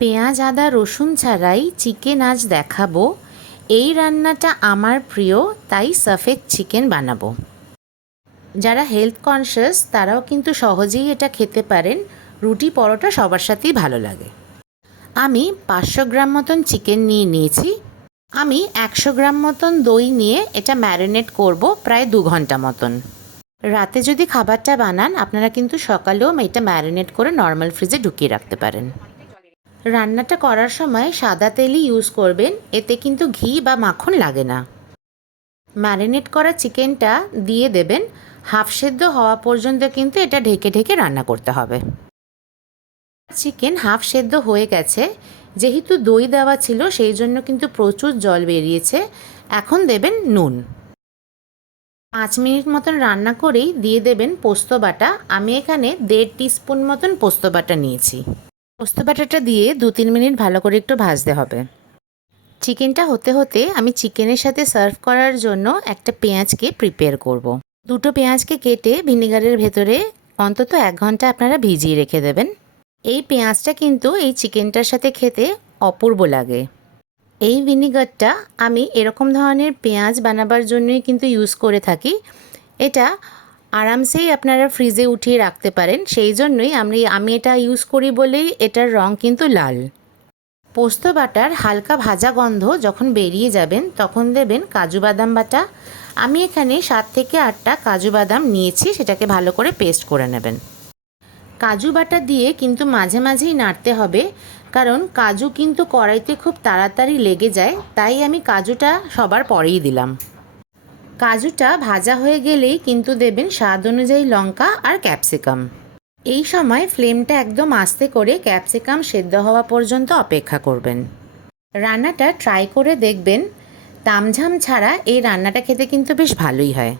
পেঁয়াজ আদা রসুন ছাড়াই চিকেন আজ দেখাবো। এই রান্নাটা আমার প্রিয়, তাই সফেদ চিকেন বানাবো। যারা হেলথ কনসিয়াস তারাও কিন্তু সহজেই এটা খেতে পারেন। রুটি পরোটা সবার সাথেই ভালো লাগে। আমি 500 গ্রাম মতন চিকেন নিয়েছি। আমি 100 গ্রাম মতন দই নিয়ে এটা ম্যারিনেট করব প্রায় 2 ঘন্টা মতন। রাতে যদি খাবারটা বানান আপনারা কিন্তু সকালেও এটা ম্যারিনেট করে নর্মাল ফ্রিজে ঢুকিয়ে রাখতে পারেন। রান্নাটা করার সময় সাদা তেলই ইউজ করবেন, এতে কিন্তু ঘি বা মাখন লাগে না। ম্যারিনেট করা চিকেনটা দিয়ে দেবেন। হাফ সেদ্ধ হওয়া পর্যন্ত কিন্তু এটা ঢেকে ঢেকে রান্না করতে হবে। চিকেন হাফ সেদ্ধ হয়ে গেছে, যেহেতু দই দেওয়া ছিল সেই জন্য কিন্তু প্রচুর জল বেরিয়েছে। এখন দেবেন নুন। 5 মিনিট মতন রান্না করেই দিয়ে দেবেন পোস্ত বাটা। আমি এখানে 1.5 টিস্পুন মতন পোস্ত বাটা নিয়েছি। পোস্ত বাটাটা দিয়ে 2-3 মিনিট ভালো করে একটু ভাজতে হবে। চিকেনটা হতে হতে আমি চিকেনের সাথে সার্ভ করার জন্য একটা পেঁয়াজকে প্রিপেয়ার করব। দুটো পেঁয়াজকে কেটে ভিনেগারের ভেতরে অন্তত 1 ঘন্টা আপনারা ভিজিয়ে রেখে দেবেন। এই পেঁয়াজটা কিন্তু এই চিকেনটার সাথে খেতে অপূর্ব লাগে। এই ভিনেগারটা আমি এরকম ধরনের পেঁয়াজ বানাবার জন্যই কিন্তু ইউজ করে থাকি। এটা আরামসেই আপনারা ফ্রিজে উঠিয়ে রাখতে পারেন, সেই জন্যই আমি এটা ইউজ করি বলেই এটার রং কিন্তু লাল। পোস্ত বাটার হালকা ভাজা গন্ধ যখন বেরিয়ে যাবেন তখন দেবেন কাজু বাদাম বাটা। আমি এখানে 7 থেকে 8টা কাজু বাদাম নিয়েছি, সেটাকে ভালো করে পেস্ট করে নেবেন। কাজু বাটা দিয়ে কিন্তু মাঝে মাঝেই নাড়তে হবে, কারণ কাজু কিন্তু কড়াইতে খুব তাড়াতাড়ি লেগে যায়, তাই আমি কাজুটা সবার পরেই দিলাম। কাজুটা ভাজা হয়ে গেলেই কিন্তু দেবেন স্বাদ অনুযায়ী লঙ্কা আর ক্যাপসিকাম। এই সময় ফ্লেমটা একদম আস্তে করে ক্যাপসিকাম সেদ্ধ হওয়া পর্যন্ত অপেক্ষা করবেন। রান্নাটা ট্রাই করে দেখবেন, তামঝাম ছাড়া এই রান্নাটা খেতে কিন্তু বেশ ভালোই হয়।